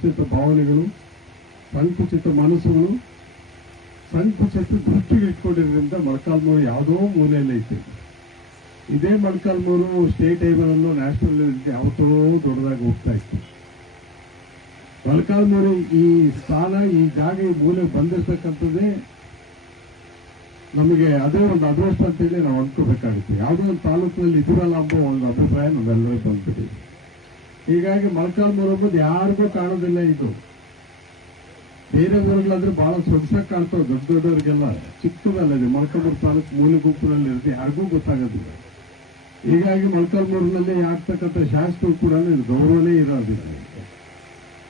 ಸಂಕುಚಿತ ಭಾವನೆಗಳು, ಸಂಕುಚಿತ ಮನಸ್ಸುಗಳು, ಸಂಕುಚಿತ ದೃಷ್ಟಿಗೆ ಇಟ್ಕೊಂಡಿರೋದ್ರಿಂದ ಮೊಳಕಾಲ್ಮೂರು ಯಾವುದೋ ಮೂಲೆಯಲ್ಲಿ ಐತೆ. ಇದೇ ಮೊಳಕಾಲ್ಮೂರು ಸ್ಟೇಟ್ ಹೈವೇನಲ್ಲೂ ನ್ಯಾಷನಲ್ ಯಾವತ್ತೋ ದೊಡ್ಡದಾಗಿ ಹೋಗ್ತಾ ಇತ್ತು. ಮೊಳಕಾಲ್ಮೂರು ಈ ಸ್ಥಾನ, ಈ ಜಾಗ, ಈ ಮೂಲೆ ಬಂದಿರ್ತಕ್ಕಂಥದ್ದೇ ನಮಗೆ ಅದೇ ಒಂದು ಅದೃಷ್ಟ ಅಂತೇಳಿ ನಾವು ಅಂದ್ಕೋಬೇಕಾಗುತ್ತೆ. ಯಾವುದೋ ಒಂದು ತಾಲೂಕಿನಲ್ಲಿ ಇದರಲ್ಲ ಎಂಬ ಒಂದು ಅಭಿಪ್ರಾಯ ನಾವೆಲ್ಲರಿಗೂ ಬಂದ್ಬಿಟ್ಟಿದೆ. ಹೀಗಾಗಿ ಮೊಳಕಾಲ್ಮೂರು ಎಂಬುದು ಯಾರಿಗೂ ಕಾಣೋದಿಲ್ಲ. ಇದು ಬೇರೆ ಊರುಗಳಾದ್ರೆ ಬಹಳ ಸೊಗಸಾಗಿ ಕಾಣ್ತಾವೆ, ದೊಡ್ಡ ದೊಡ್ಡವರಿಗೆಲ್ಲ. ಚಿಕ್ಕದಲ್ಲದೆ ಮೊಳಕಾಲ್ಮೂರು ತಾಲೂಕು ಮೂಲೆ ಗುಂಪಿನಲ್ಲಿ ಇರುತ್ತೆ, ಯಾರಿಗೂ ಗೊತ್ತಾಗೋದಿಲ್ಲ. ಹೀಗಾಗಿ ಮೊಳಕಾಲ್ಮೂರಿನಲ್ಲಿ ಆಗ್ತಕ್ಕಂಥ ಶಾಸಕರು ಕೂಡ ಗೌರವನೇ ಇರೋದಿಲ್ಲ.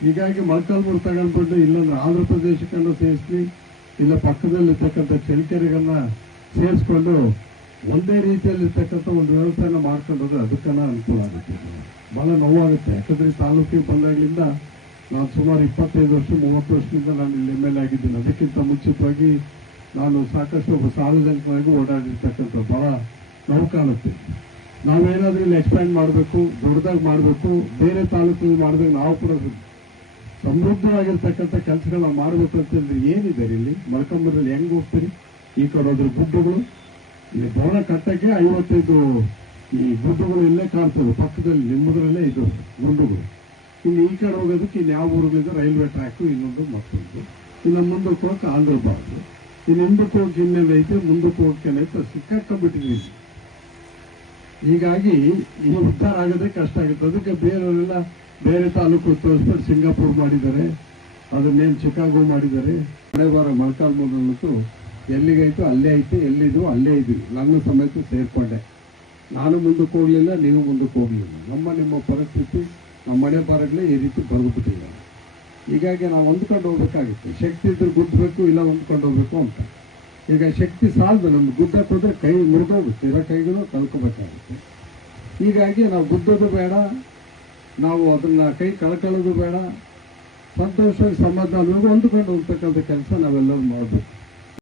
ಹೀಗಾಗಿ ಮೊಳಕಾಲ್ಮೂರು ತಗೊಂಡ್ಬಿಟ್ಟು ಇಲ್ಲೊಂದು ಆಂಧ್ರ ಪ್ರದೇಶಕ್ಕನ್ನು ಸೇರಿಸಿ, ಇಲ್ಲ ಪಕ್ಕದಲ್ಲಿರ್ತಕ್ಕಂಥ ಚಳ್ಳಕೆರೆಗಳನ್ನ ಸೇರಿಸ್ಕೊಂಡು ಒಂದೇ ರೀತಿಯಲ್ಲಿರ್ತಕ್ಕಂಥ ಒಂದು ವ್ಯವಸ್ಥೆನ ಮಾಡ್ಕೊಂಡ್ರೆ ಅದಕ್ಕನ್ನ ಅನುಕೂಲ ಆಗುತ್ತೆ. ಬಹಳ ನೋವಾಗುತ್ತೆ. ಯಾಕಂದ್ರೆ ತಾಲೂಕಿಗೆ ಬಂದಾಗಲಿಂದ ನಾನು ಸುಮಾರು 25 ವರ್ಷ 30 ವರ್ಷದಿಂದ ನಾನು ಇಲ್ಲಿ MLA ಆಗಿದ್ದೀನಿ. ಅದಕ್ಕಿಂತ ಮುಂಚಿತವಾಗಿ ನಾನು ಸಾಕಷ್ಟು ಒಬ್ಬ ಸಾರ್ವಜನಿಕವಾಗಿ ಓಡಾಡಿರ್ತಕ್ಕಂಥ ಬಹಳ ನೋವು ಕಾಣುತ್ತೆ. ನಾವೇನಾದ್ರೂ ಇಲ್ಲಿ ಎಕ್ಸ್ಪ್ಯಾಂಡ್ ಮಾಡಬೇಕು, ದೊಡ್ಡದಾಗಿ ಮಾಡಬೇಕು, ಬೇರೆ ತಾಲೂಕಿಗೆ ಮಾಡಿದಾಗ ನಾವು ಕೂಡ ಸಮೃದ್ಧವಾಗಿರ್ತಕ್ಕಂಥ ಕೆಲಸಗಳನ್ನ ಮಾಡಬೇಕು ಅಂತಂದ್ರೆ ಏನಿದೆ ಇಲ್ಲಿ ಮೊಳಕಾಲ್ಮೂರಲ್ಲಿ ಹೆಂಗ್ ಹೋಗ್ತೀರಿ? ಈ ಕಡೆ ಹೋದ್ರೆ ಗುಡ್ಡಗಳು, ಇಲ್ಲಿ ಭವನ ಕಟ್ಟಕ್ಕೆ 55 ಈ ಗುಡ್ಡಗಳು ಇಲ್ಲೇ ಕಾಣ್ತದೆ, ಪಕ್ಕದಲ್ಲಿ ನಿಮ್ಮದ್ರಲ್ಲೇ ಇದು ಗುಂಡುಗಳು. ಇನ್ನು ಈ ಕಡೆ ಹೋಗೋದಕ್ಕೆ ಇನ್ನು ಯಾವ ಊರುಗಳಿದೆ, ರೈಲ್ವೆ ಟ್ರ್ಯಾಕು, ಇನ್ನೊಂದು ಮತ್ತೊಂದು. ಇನ್ನು ಮುಂದಕ್ಕೆ ಹೋಗಕ್ಕೆ ಆಂಧ್ರ ಬಾರ್ಡ್ರು, ಇನ್ನು ಹಿಂದಕ್ಕೆ ಹೋಗಕ್ಕೆ ಇನ್ನೇನು ಐತೆ, ಮುಂದಕ್ಕೆ ಹೋಗಕ್ಕೆ ಐತೆ, ಸಿಕ್ಕಾಕೊಂಡ್ಬಿಟ್ಟಿದ್ವಿ. ಹೀಗಾಗಿ ಈ ಉದ್ಧಾರ ಆಗೋದೇ ಕಷ್ಟ ಆಗುತ್ತೆ. ಅದಕ್ಕೆ ಬೇರೆಯವರೆಲ್ಲ ಬೇರೆ ತಾಲೂಕು ತೋರಿಸ್ಬಿಟ್ಟು ಸಿಂಗಾಪುರ್ ಮಾಡಿದ್ದಾರೆ, ಅದನ್ನೇನು ಚಿಕಾಗೋ ಮಾಡಿದ್ದಾರೆ. ಮಳೆ ವಾರ ಮೊಳಕಾಲ್ಮೂರಲ್ಲಂತೂ ಎಲ್ಲಿಗೈತು ಅಲ್ಲೇ ಐತೆ, ಎಲ್ಲಿದ್ರು ಅಲ್ಲೇ ಇದ್ವಿ. ನನ್ನ ಸಮೇತ ಸೇರ್ಕೊಂಡೆ. ನಾನು ಮುಂದಕ್ಕೆ ಹೋಗ್ಲಿಲ್ಲ, ನೀವು ಮುಂದಕ್ಕೆ ಹೋಗ್ಲಿಲ್ಲ. ನಿಮ್ಮ ಪರಿಸ್ಥಿತಿ, ನಮ್ಮ ಮನೆ ಬಾರಗಳೇ ಈ ರೀತಿ ಬರೆದುಬಿಟ್ಟಿಲ್ಲ. ಹೀಗಾಗಿ ನಾವು ಹೊಂದ್ಕೊಂಡು ಹೋಗ್ಬೇಕಾಗಿತ್ತು. ಶಕ್ತಿ ಇದ್ರೆ ಗುದ್ದಬೇಕು, ಇಲ್ಲ ಹೊಂದ್ಕೊಂಡು ಹೋಗ್ಬೇಕು ಅಂತ. ಈಗ ಶಕ್ತಿ ಸಾಲದು, ನಮ್ಗೆ ಗುದ್ದಕ್ಕೆ ಹೋದ್ರೆ ಕೈ ಮುರಿದೋಗುತ್ತೆ, ಇರೋ ಕೈಗೂ ಕಳ್ಕೋಬೇಕಾಗುತ್ತೆ. ಹೀಗಾಗಿ ನಾವು ಗುದ್ದೋದು ಬೇಡ, ನಾವು ಅದನ್ನ ಕೈ ಕಳ್ಕೊಳ್ಳೋದು ಬೇಡ. ಸಂತೋಷವಾಗಿ ಸಮಾಧಾನವಾಗಿ ಹೊಂದ್ಕೊಂಡು ಹೋಗ್ತಕ್ಕಂಥ ಕೆಲಸ ನಾವೆಲ್ಲರೂ ಮಾಡಬೇಕು.